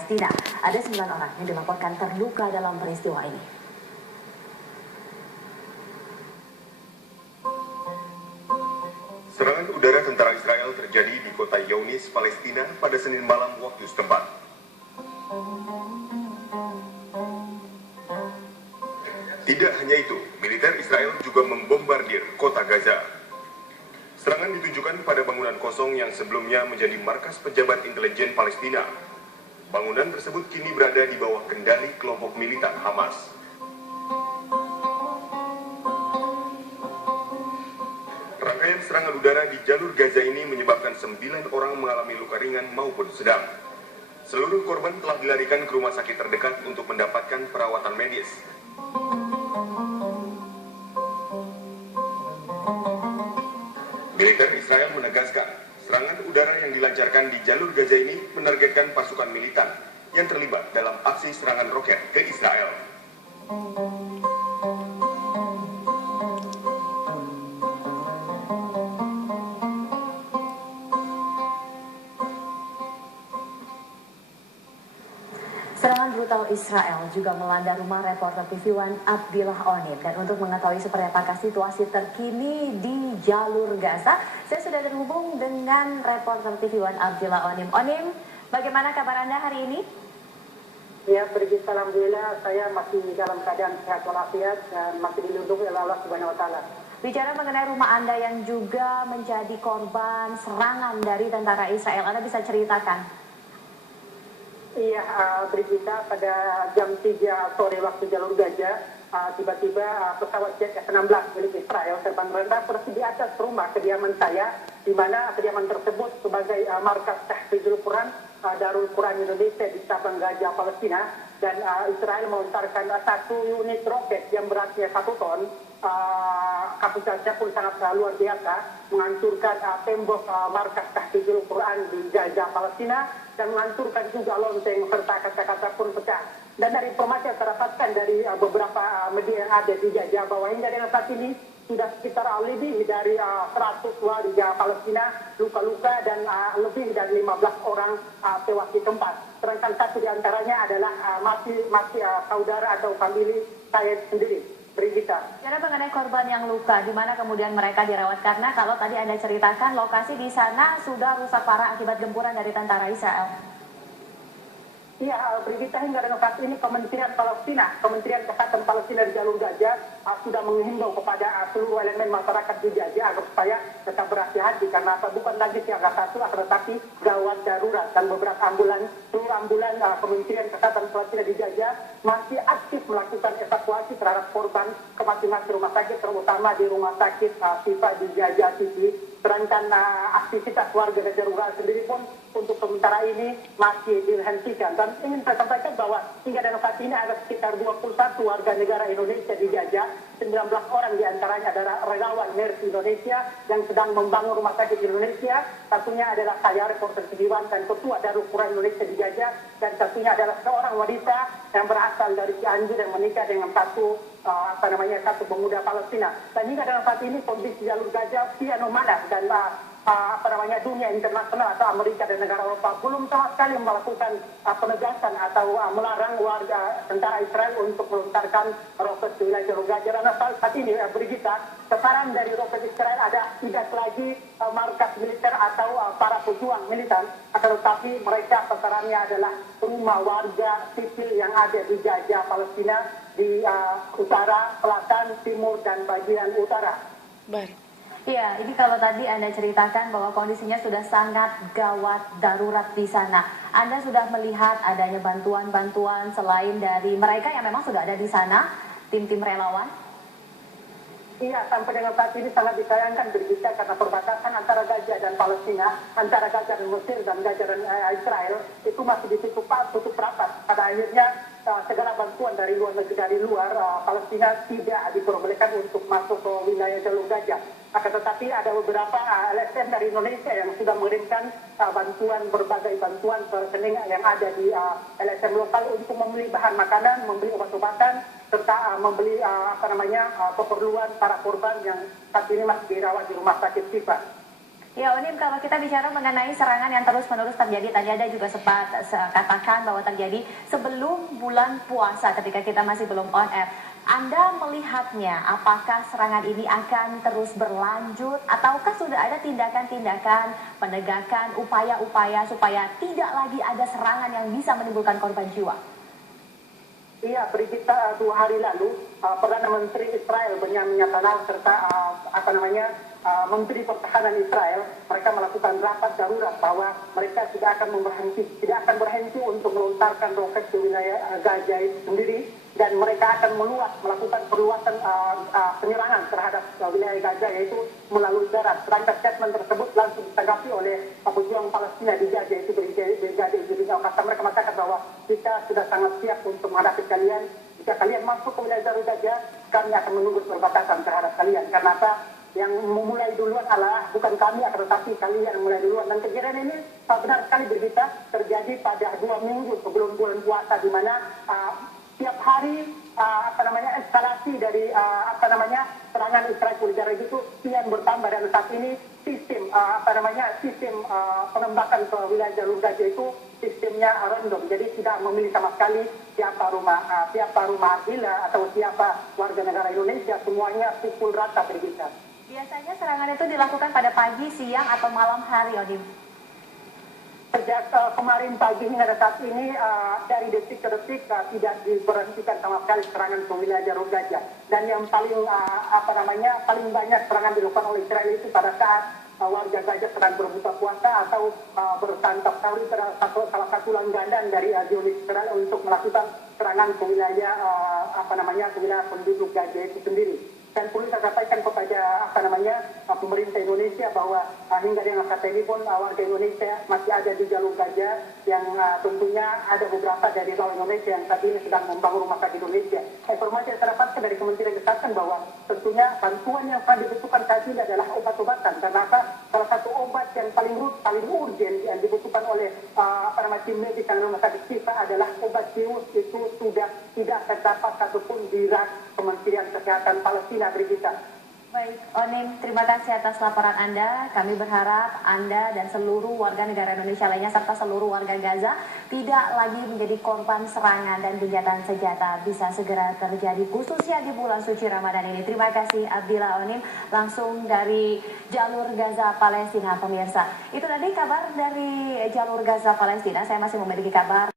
Palestina. Ada 9 orang yang dilaporkan terluka dalam peristiwa ini. Serangan udara tentara Israel terjadi di kota Yaunis, Palestina pada Senin malam waktu setempat. Tidak hanya itu, militer Israel juga membombardir kota Gaza. Serangan ditujukan pada bangunan kosong yang sebelumnya menjadi markas pejabat intelijen Palestina. Bangunan tersebut kini berada di bawah kendali kelompok militan Hamas. Rangkaian serangan udara di jalur Gaza ini menyebabkan 9 orang mengalami luka ringan maupun sedang. Seluruh korban telah dilarikan ke rumah sakit terdekat untuk mendapatkan perawatan medis. Militer Israel menegaskan, serangan udara yang dilancarkan di jalur Gaza ini menargetkan pasukan militan yang terlibat dalam aksi serangan roket ke Israel. Serangan brutal Israel juga melanda rumah reporter TV One Abdillah Onim. Dan untuk mengetahui seperti apakah situasi terkini di jalur Gaza, saya sudah terhubung dengan reporter TV One Abdillah Onim. Onim, bagaimana kabar Anda hari ini? Ya, Brigit, alhamdulillah saya masih dalam keadaan sehat walafiat dan masih dilindungi oleh Allah Subhanahu wa taala. Bicara mengenai rumah Anda yang juga menjadi korban serangan dari tentara Israel, Anda bisa ceritakan? Iya, Brigita, pada jam 3 sore waktu jalur Gaza, tiba-tiba pesawat jet F-16 milik Israel terbang rendah persis di atas rumah kediaman saya, di mana kediaman tersebut sebagai markas Tahfidzul Quran Darul Quran Indonesia di cabang Gaza, Palestina, dan Israel melontarkan 1 unit roket yang beratnya 1 ton. Kapasitasnya pun sangat luar biasa, menghancurkan tembok markas Tahfidzul Quran di Gaza, Palestina, dan menghancurkan juga lonceng serta kaca-kaca pun pecah. Dan dari informasi yang terdapatkan dari beberapa media yang ada di Gaza bahwa hingga dengan saat ini sudah sekitar lebih dari 100 warga Palestina luka-luka dan lebih dari 15 orang tewas di tempat. Sedangkan 1 diantaranya adalah masih saudara atau famili saya sendiri. Brigita. Bicara mengenai korban yang luka, di mana kemudian mereka dirawat, karena kalau tadi Anda ceritakan lokasi di sana sudah rusak parah akibat gempuran dari tentara Israel. Iya, Brigita, hingga dengan saat ini Kementerian Kesehatan Palestina di jalur Gaza sudah menghimbau kepada seluruh elemen masyarakat di Gaza agar supaya tetap berhati-hati, karena bukan lagi siaga 1 akan tetapi gawat darurat, dan beberapa seluruh ambulan Kementerian Kesehatan Palestina di Gaza masih aktif melakukan evakuasi terhadap korban ke masing-masing rumah sakit, terutama di rumah sakit Sifa di Gaza City. Sedangkan aktivitas warga Gaza Rural sendiri pun untuk sementara ini masih dihentikan. Dan ingin saya sampaikan bahwa hingga dengan saat ini ada sekitar 21 warga negara Indonesia di Gaza, 19 orang diantaranya adalah relawan Mercy Indonesia yang sedang membangun rumah sakit Indonesia. Satunya adalah saya, reporter TV One dan ketua Darul Quran Indonesia di Gaza, dan satunya adalah seorang wanita yang berasal dari Cianjur yang menikah dengan satu pemuda Palestina. Dan hingga dalam saat ini kondisi jalur Gaza piano manas, dan dunia internasional atau Amerika dan negara Eropa belum sama sekali melakukan penegasan atau melarang warga tentara Israel untuk melontarkan roket ke wilayah jalur Gaza. Karena saat ini, Brigita, sasaran dari roket Israel ada tidak lagi markas militer atau para pejuang militan, akan tetapi mereka sasarannya adalah rumah warga sipil yang ada di Gaza, Palestina, di utara, selatan, timur, dan bagian utara. Baik. Iya, ini kalau tadi Anda ceritakan bahwa kondisinya sudah sangat gawat darurat di sana. Anda sudah melihat adanya bantuan-bantuan selain dari mereka yang memang sudah ada di sana, tim-tim relawan? Iya, sampai dengan saat ini sangat disayangkan berbicara karena perbatasan antara Gaza dan Palestina, antara Gaza dan Mesir dan Gaza dan Israel itu masih tutup rapat. Pada akhirnya segala bantuan dari luar Palestina tidak diperbolehkan untuk masuk ke wilayah jalur Gaza. Akan tetapi ada beberapa LSM dari Indonesia yang sudah mengirimkan berbagai bantuan ke rekening yang ada di LSM lokal untuk membeli bahan makanan, membeli obat-obatan, serta membeli keperluan para korban yang saat ini masih dirawat di rumah sakit Sifa. Ya, Onim, kalau kita bicara mengenai serangan yang terus-menerus terjadi, tadi ada juga sempat katakan bahwa terjadi sebelum bulan puasa ketika kita masih belum on air. Anda melihatnya, apakah serangan ini akan terus berlanjut ataukah sudah ada tindakan-tindakan penegakan upaya-upaya supaya tidak lagi ada serangan yang bisa menimbulkan korban jiwa? Iya, berita 2 hari lalu, Perdana Menteri Israel Benyamin Netanyahu serta Menteri Pertahanan Israel, mereka melakukan rapat darurat bahwa mereka tidak akan berhenti untuk melontarkan roket ke wilayah Gaza itu sendiri, dan mereka akan melakukan perluasan penyerangan terhadap wilayah Gaza, yaitu melalui darat. Sedangkan statement tersebut langsung ditanggapi oleh pejuang Palestina di Gaza, yaitu Brigadir Yosua. Mereka mengatakan bahwa kita sudah sangat siap untuk menghadapi kalian. Jika kalian masuk ke wilayah Gaza, kami akan menunggu perbatasan terhadap kalian. Karena apa? Yang memulai duluan adalah bukan kami, akan tetapi kalian yang mulai duluan. Dan kejadian ini benar sekali berita terjadi pada 2 minggu sebelum bulan puasa, di mana tiap hari eskalasi dari serangan Israel ke Gaza itu kian bertambah, dan saat ini sistem penembakan ke wilayah jalur Gaza itu sistemnya random, jadi tidak memilih sama sekali siapa rumah gila atau siapa warga negara Indonesia, semuanya pukul rata berita. Biasanya serangan itu dilakukan pada pagi, siang, atau malam hari, Odim? Sejak kemarin pagi hingga saat ini, dari detik ke detik tidak diberhentikan sama sekali serangan ke wilayah jalur Gaza. Dan yang paling banyak serangan dilakukan oleh Israel itu pada saat warga Gaza sedang berbuka puasa atau bersantap sahur. Salah satu langganan dari Zionis Israel untuk melakukan serangan ke wilayah penduduk Gaza itu sendiri. Dan perlu saya sampaikan kepada pemerintah Indonesia bahwa hingga dengan saat ini pun warga Indonesia masih ada di jalur Gaza, yang tentunya ada beberapa dari lawan Indonesia yang saat ini sedang membangun rumah sakit Indonesia. Informasi yang saya dapatkan dari Kementerian Kesehatan bahwa tentunya bantuan yang paling dibutuhkan saat ini adalah obat-obatan. Karena salah satu obat yang paling urgent yang dibutuhkan oleh tim medis yang rumah sakit kita adalah obat virus. Itu sudah tidak terdapat satupun di rak Kementerian Kesehatan Palestina, Brigita. Baik, Onim, terima kasih atas laporan Anda. Kami berharap Anda dan seluruh warga negara Indonesia lainnya serta seluruh warga Gaza tidak lagi menjadi korban serangan dan gencatan senjata, bisa segera terjadi khususnya di bulan suci Ramadan ini. Terima kasih Abdillah Onim langsung dari jalur Gaza Palestina, pemirsa. Itu tadi kabar dari jalur Gaza Palestina. Saya masih memiliki kabar